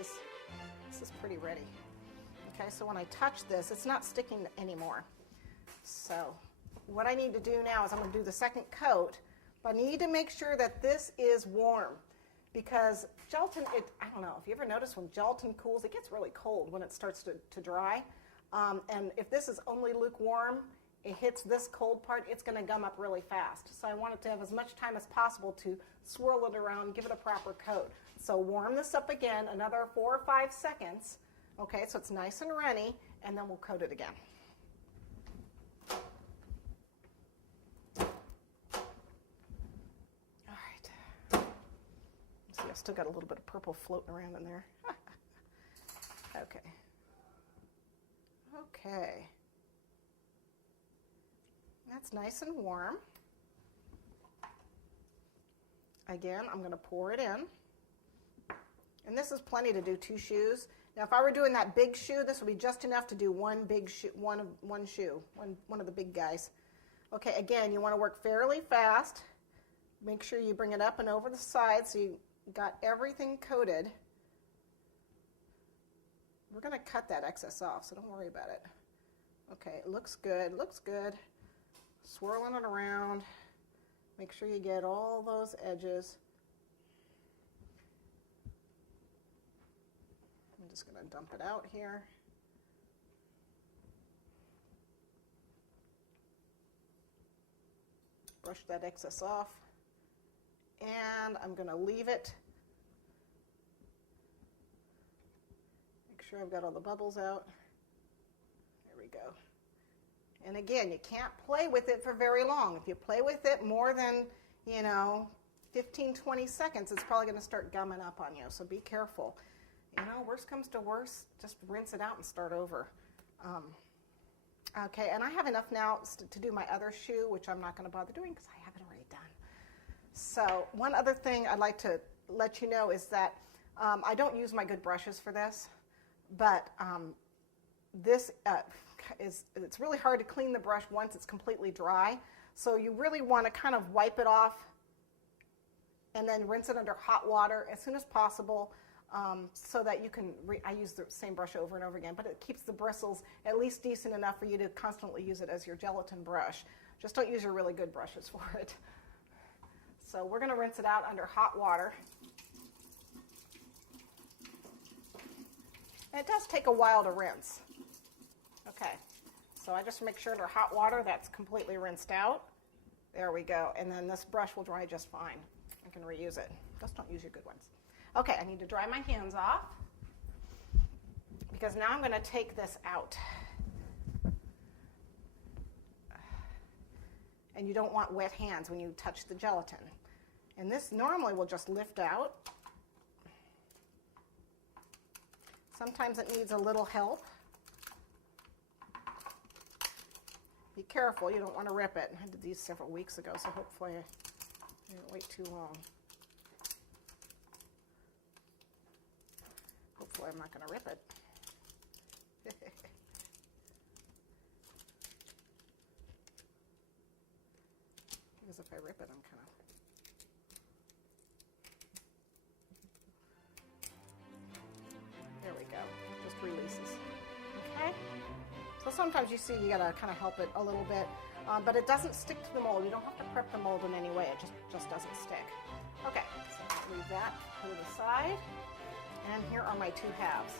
this is pretty ready. Okay, so when I touch this, it's not sticking anymore. So what I need to do now is I'm going to do the second coat, but I need to make sure that this is warm, because gelatin, I don't know, if you ever notice when gelatin cools, it gets really cold when it starts to dry. And if this is only lukewarm, it hits this cold part, it's going to gum up really fast. So I want it to have as much time as possible to swirl it around, give it a proper coat. So warm this up again, another 4 or 5 seconds. Okay, so it's nice and runny, and then we'll coat it again. All right. See, I've still got a little bit of purple floating around in there. Okay. Okay. That's nice and warm. Again, I'm going to pour it in. And this is plenty to do 2 shoes. Now, if I were doing that big shoe, this would be just enough to do one big shoe, one of the big guys. Okay, again, you want to work fairly fast. Make sure you bring it up and over the side so you got everything coated. We're going to cut that excess off, so don't worry about it. Okay, it looks good, looks good. Swirling it around. Make sure you get all those edges. I'm just going to dump it out here. Brush that excess off. And I'm going to leave it. Make sure I've got all the bubbles out. There we go. And again, you can't play with it for very long. If you play with it more than, 15, 20 seconds, it's probably going to start gumming up on you. So be careful. Worst comes to worst, just rinse it out and start over. Okay, and I have enough now to do my other shoe, which I'm not going to bother doing because I have it already done. So one other thing I'd like to let you know is that I don't use my good brushes for this, but this it's really hard to clean the brush once it's completely dry. So you really want to kind of wipe it off and then rinse it under hot water as soon as possible, so that you can, I use the same brush over and over again, but it keeps the bristles at least decent enough for you to constantly use it as your gelatin brush. Just don't use your really good brushes for it. So we're going to rinse it out under hot water. And it does take a while to rinse. Okay, so I just make sure under hot water that's completely rinsed out. There we go. And then this brush will dry just fine. I can reuse it. Just don't use your good ones. Okay, I need to dry my hands off because now I'm going to take this out. And you don't want wet hands when you touch the gelatin. And this normally will just lift out. Sometimes it needs a little help. Be careful, you don't want to rip it. I did these several weeks ago, so hopefully I didn't wait too long. Hopefully I'm not going to rip it. Because if I rip it, I'm kind of... There we go. Just releases. Okay? So sometimes you see you got to kind of help it a little bit, but it doesn't stick to the mold. You don't have to prep the mold in any way. It just doesn't stick. Okay, so I'll leave that to the side. And here are my 2 halves.